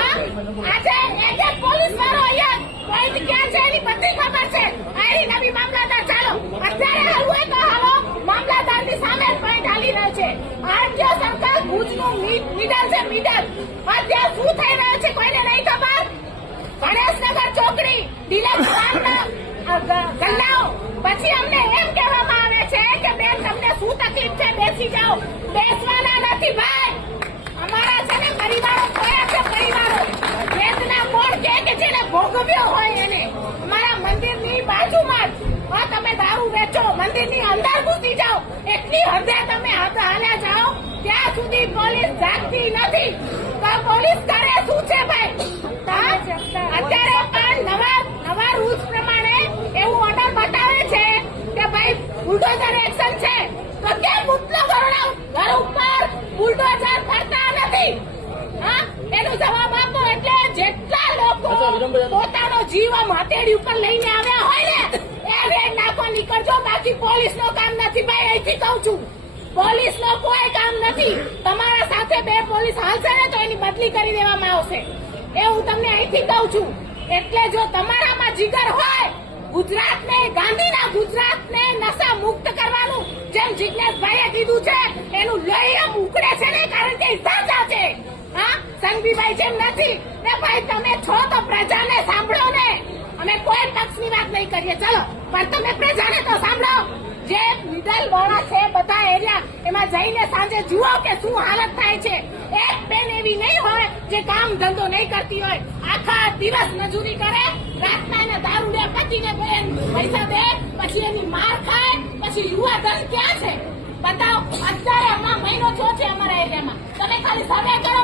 આજે એક પોલીસ વાળો અહીંયા કોઈ ક્યાં છે એની બધી ખબર છે. આરી નવી મામલાદાર ચાલો અત્યારે હાલવું હોય તો હાલો. મામલાદારની સામે પોઈન્ટ હાલી રહ્યો છે. આરટીઓ સરકાર ભુજનું મિડલ છે મિડલ. અત્યારે શું થઈ રહ્યું છે કોઈને નહીં ખબર. ગણેશનગર ચોકડી ડિલક્સ ગલ્લાઓ પછી અમને એમ કહેવામાં આવે છે કે બેન તમને શું તકલીફ છે બેસી જાઓ. બેસવાના નથી ભાઈ. અમારા છે ને પરિવારો કયા છે પરિવારો વેદના કોણ કે જેને ભોગવ્યો હોય એને. અમારા મંદિરની બાજુમાં જ તમે દારૂ વેચો મંદિરની અંદર ઘૂસી જાઓ એટલી હદે તમે હાલ્યા જાઓ ત્યાં સુધી પોલીસ જાગતી નથી. તો પોલીસ કરે શું છે ભાઈ. અત્યારે પણ નવા રૂલ્સ પ્રમાણે એવું ઓર્ડર બતાવે છે કે ભાઈ બુલડોઝર એક્શન છે તો કેમ મુતલો ઘર ઉપર બુલડોઝર ફરતા નથી. એનો જવાબ આપો. એટલે જેટલા લોકો પોતાનો જીવ હથેળી ઉપર લઈને આવ્યા હોય ને એ રેડ નાખો નીકળજો. બાકી પોલીસ નો કામ નથી ભાઈ. અહીંથી કહું છું પોલીસ નો કોઈ કામ નથી. તમારા સાથે બે પોલીસ હાલશે ને તો એની બદલી કરી દેવામાં આવશે એ હું તમને અહીંથી કહું છું. એટલે જો તમારામાં જીગર હોય ગુજરાતને ગાંધીના ગુજરાતને નશા મુક્ત કરવાનું જેમ જિજ્ઞેશભાઈએ કીધું છે એનું લોહી એમ ઉકળે છે ને કારણ કે સાચા છે. સંઘવીભાઈ જેમ નથી ને ભાઈ તમે છો તો પ્રજાને સાંભળો ને. અમે કોઈ પક્ષની વાત નહીં કરીએ ચલો પણ તમે પ્રજાને તો સાંભળો. જે મિડલ વાળા છે બધા એરિયા એમાં જઈને સાંજે જુઓ કે શું હાલત થાય છે. એક બેન એવી નહીં હોય જે કામ ધંધો નહીં કરતી હોય. આખા દિવસ મજૂરી કરે રાતના એને દારૂ દે પતિને બેન પૈસા દે પછી એની માર ખાય પછી યુવા ધન ક્યાં છે બતાવો. અત્યારે હમણાં મહિનો થયો છે અમારા એરિયામાં તમે ખાલી સર્વે કરો